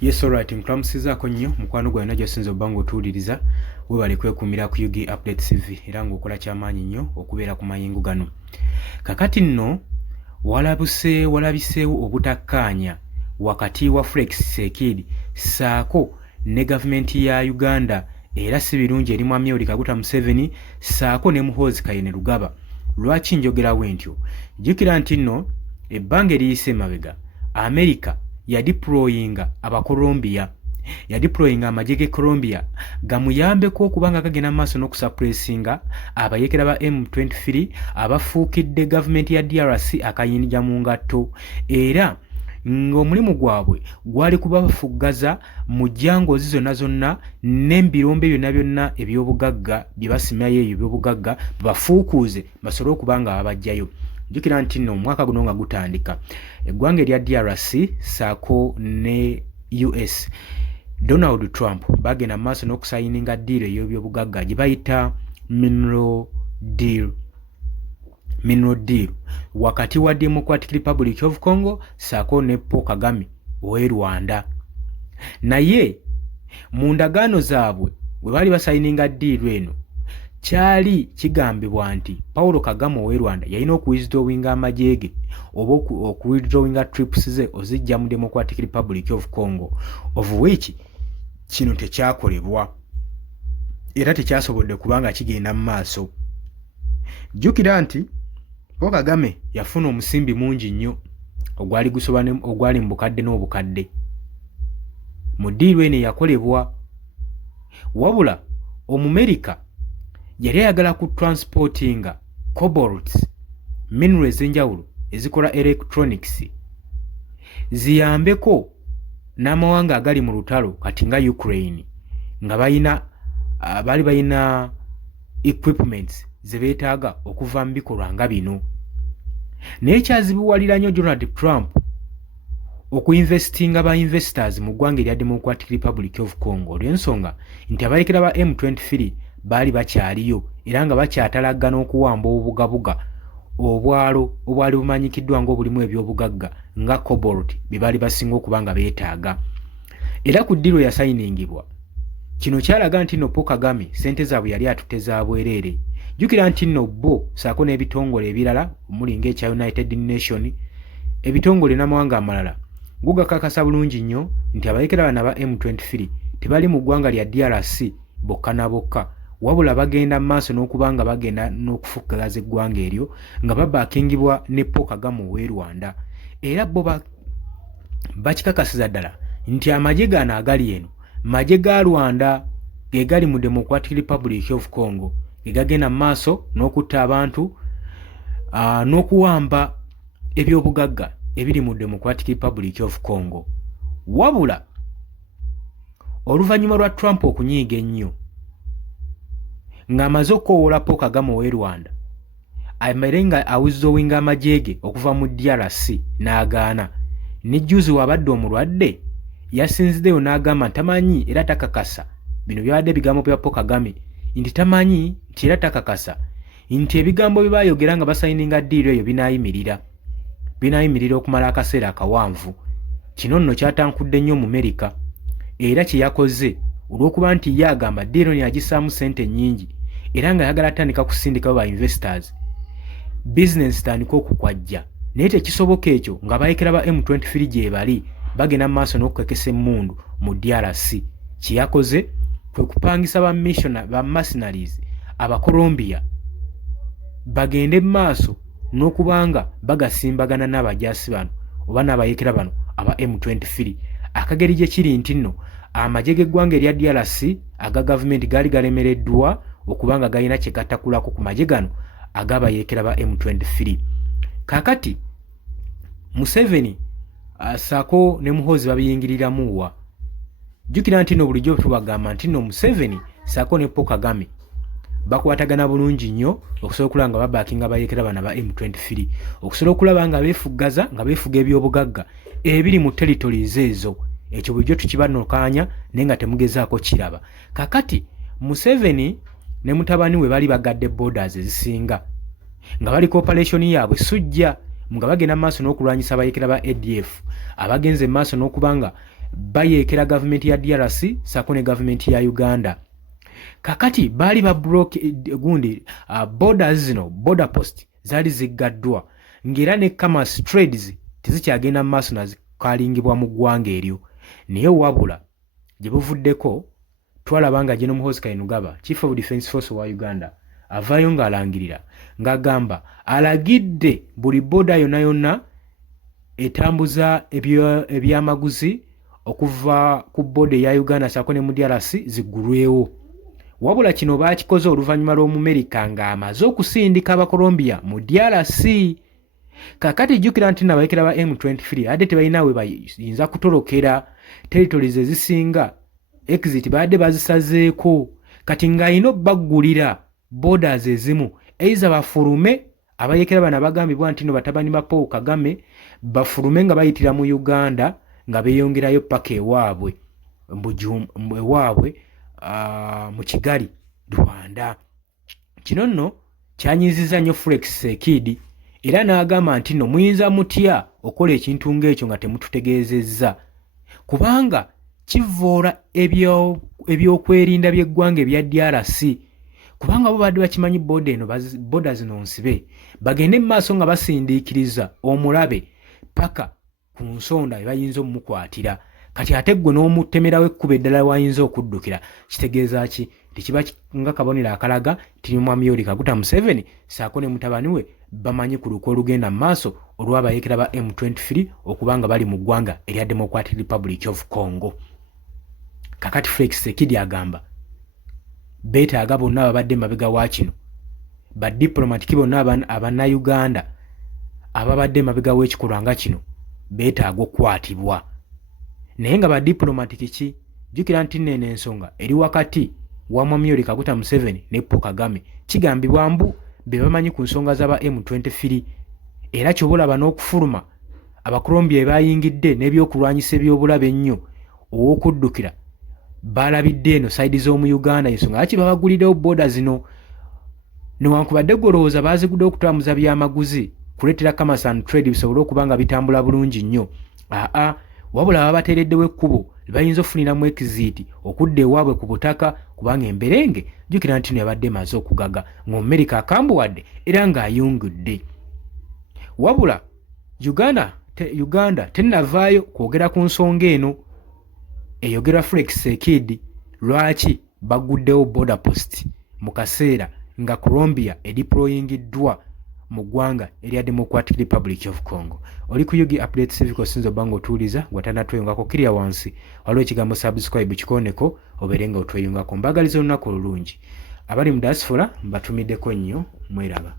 Yes, alright, nkulamusizaako nnyo mukwano gwange nagyosinza obanga otuwuliriza weebale kwekumira ku UG Update TV era ng'okola kyamaanyi nnyo okubeera ku mayingu gano. Kakati nno walabiseewo obutakkaanya wakati wa Felix Tshisekedi ssaako ne gavumenti ya Uganda era si birungi eri Mwami Yoweri Kaguta Museveni ssaako ne Muhoozi Kainerugaba. Lwaki njogera bwentyo? Jjukira nti nno ebbanga eriyise emabega America yadeployinga Abacolombia, yadeployinga amagye g'e Colombia gamuyambeko okubanga gagenda maaso n'okusuppressinga abayekera ba M23 abafuukidde gavumenti ya DRC akayinja mu ngatto, era ng'omulimu gwabwe gwali kubafuggaza mu jjangozi zonna n'embirombe byonna eby'obugagga bye basimyayo ebyo eby'obugagga bafuukuuze basobole okubanga babajjayo. Jjukira nti nno omwaka guno nga gutandika eggwanga erya DRC ssaako ne US Donald Trump bagenda maaso n'okusayininga ddiiro ey'ebyobugagga gye bayita mineral deal wakati wa Democratic Republic of Congo ssaako ne Paul Kagame ow'e Rwanda. Naye mu ndagaano zaabwe bwe baali basayininga ddiiro eno kyali kigambibwa nti Paul Kagame ow'e Rwanda yalina okuwithdrawinga amagye ge oba okuwithdrawinga troops ze ozijja mu Democratic Republic of Congo, of which kino tekyakolebwa era tekyasobodde kubanga kigenda mu maaso. Jjukira nti Paul Kagame yafuna omusimbi mungi nnyo ogwali mu bukadde n'obukadde mu ddiiro eno yakolebwa, wabula Omumerika yali ayagala ku transportinga cobalt mineral ez'enjawulo ezikola electronics ziyambeko n'amawanga agali mu lutalo kati nga Ukraine nga baali balina equipments ze beetaaga okuva mu bikolwa nga bino. Naye kyazibuwalira nnyo Donald Trump okuinvestinga ba investors mu ggwanga erya Democratic Republic of Congo olw'ensonga nti abalekera ba M23 baali bakyaliyo era nga bakyatalagana okuwamba obubugabuga obwalo obwali bumanyikiddwa ng'obulimu ebyobugagga nga cobalt bye baali basinga okuba nga beetaaga. Era ku ddiiro yasayiningibwa kino kyalaga nti nno Paul Kagame ssente zaabwe yali atuteza bwereere. Jjukira nti nno bo ssaako n'ebitongole ebirala omuli ng'ekya United Nation, ebitongole n'amawanga amalala gugakakasa bulungi nnyo nti abalekera bana ba M23 tebali mu ggwanga lya DRC bokka na bokka, wabula bagenda maaso n'okuba nga bagenda n'okufukkaza eggwanga eryo nga babaakingibwa ne Paul Kagame ow'e Rwanda. Era bo bakikakasiza ddala nti amagye gano agali eno magye ga Rwanda ge gali mu Democratic Republic of Congo ge gagenda maaso n'okutta abantu n'okuwamba ebyobugagga ebiri mu Democratic Republic of Congo. Wabula oluvannyuma lwa Trump okunyiiga ennyo ng'amaze okukoowoola Paul Kagame ow'e Rwanda amere nga awithdrawinga amagye ge okuva mu DRC n'agaana, ne jjuzi wabadde omulwadde yasinziddeyo n'agamba ntamanyi era takakasa, bino byabadde ebigambo bya Paul Kagame nti tamanyi nti era takakasa nti ebigambo bye baayogera nga basayininga ddiiro eyo binaayimirira okumala akaseera akawanvu. Kino nno kyatankudde nnyo mu America era kye yakoze olw'okuba nti ye agamba ddiiro yagisaamu ssente nnyingi era nga yagala atandika kusindikawo ba investors business tandika okukwajja, naye tekisoboka ekyo nga bayekera ba M23 gye bali bagenda maaso n'okukekesa emmundu mu DRC. Kye yakoze kwe kupangisa ba mercenaries Abacolombia bagende maaso n'okubanga bagasimbagana n'abajaasi bano oba n'abayekera bano aba M23. Akageri gye kiri nti nno amagye g'eggwanga erya DRC aga gavumenti gaali galemereddwa okubanga galina kye gatakulako ku magye gano agabayekera ba M23. Kakati Museveni ssaako ne Muhoozi babiyingiriramu wa. Jjukira nti nno bulijjo tubagamba nti nno Museveni ssaako ne Paul Kagame bakwatagana bulungi nnyo okusobola okulaba nga babaakinga bayekera bana ba M23, okusobola okulaba nga beefuggaza nga beefuga ebyobugagga ebiri mu territories ezo. Ekyo bulijjo tukibanokaanya naye nga temugezaako kiraba. Kakati Museveni ne mutabani we bali bagadde borders ezisinga nga bali cooperation yaabwe sujja nga bagenda maaso n'okulwanyisa abayekera ba ADF abagenze maaso n'okubanga bayeekera gavumenti ya DRC sako ne gavumenti ya Uganda. Kakati bali ba gundi borders zino border post zali ziggaddwa ngera ne commerce trades tezikyagenda mu maaso nazikalingibwa mu ggwanga eryo. Naye wabula gye buvuddeko twalaba nga General Muhoozi Kainerugaba Chief of Defence Force wa Uganda avaayo ng'alangirira ng'agamba alagidde buli boda yonna yonna etambuza ebyamaguzi okuva ku boda eya Uganda sako ne mu DRC ziggulwewo. Wabula kino baakikoze oluvannyuma lw'Omumerika ng'amaze okusindika Abakolombia mu DRC. Kakati jjukira nti nabayeekera ba M23 ate tebalina we bayinza kutolokera territories ezisinga exit baadde bazisazeeko kati ng'alina baggulira borders ezimu eiza bafulume abayeekera bano bagambibwa nti no batabani ba Paul Kagame bafulume nga bayitira mu Uganda nga beeyongerayo paka ewaabwe mu Kigali Rwanda. Kino nno kyanyiziza nnyo Felix Sekidi era n'agamba nti no muyinza mutya okola ekintu ng'ekyo nga temututegeezezza kubanga kivoola ebyokwerinda by'eggwanga ebya DRC kubanga bo badde bakimanyi boda zino nsibe bagende mu maaso nga basindiikiriza omulabe paka ku nsonda ebayinza omukwatira. Kati ate ggwe n'omutemerawo ekkuba eddala wayinza okuddukira kitegeeza ki tekiba nga kabonero akalaga nti Mwami Yoweri Kaguta Museveni saako ne mutabani we bamanyi ku luko olugenda mu maaso olw'abayeekera ba M23 okubanga bali mu ggwanga erya Democratic Republic of Congo. Kakati Felix Sekidi agamba beetaaga bonna ababadde mabega wa kino badiplomatiki bonna abanayuganda ababadde mabega w'ekikolwa nga kino beetaaga okukwatibwa. Naye nga badiplomatiki ki jjukira nti nneeno ensonga eri wakati wa Mwami Yoweri Kaguta Museveni ne Paul Kagame kigambibwa mbu be bamanyi ku nsonga z'aba M23 era kyobalaba n'okufuluma Abakolombia ebayingidde n'ebyokulwanyisa ebyobulabe ennyo ow'okuddukira balabidde eno saidi z'omu Uganda ensonga lwaki babagulirewo boda zino newankubadde golowooza baazigudde okutambuza byamaguzi kuleetera commerce and trade bisobole okuba nga bitambula bulungi nnyo. Wabula babateereddewo ekkubo bayinza ofuniramu exit okudda ewaabwe ku butaka kubanga emberenge jjukira nti no yabadde emaze okugaga ng'Omumerika akambuwadde era ng'ayungudde. Wabula Uganda tennavaayo kwogera ku nsonga eno eyogera Felix Sekidi lwaki baguddewo border post mu kaseera nga Colombia edeployingiddwa mu ggwanga erya Democratic Republic of Congo. Oli ku Yugi Update Civic osinza obanga otuuliza gwatana tweyungako kirya wansi waliwo ekigambo subscribe kikoneko obeerenga otweyungako. Mbagaliza olunaku olulungi abali mu diaspora mbatumiddeko nnyo mweraba.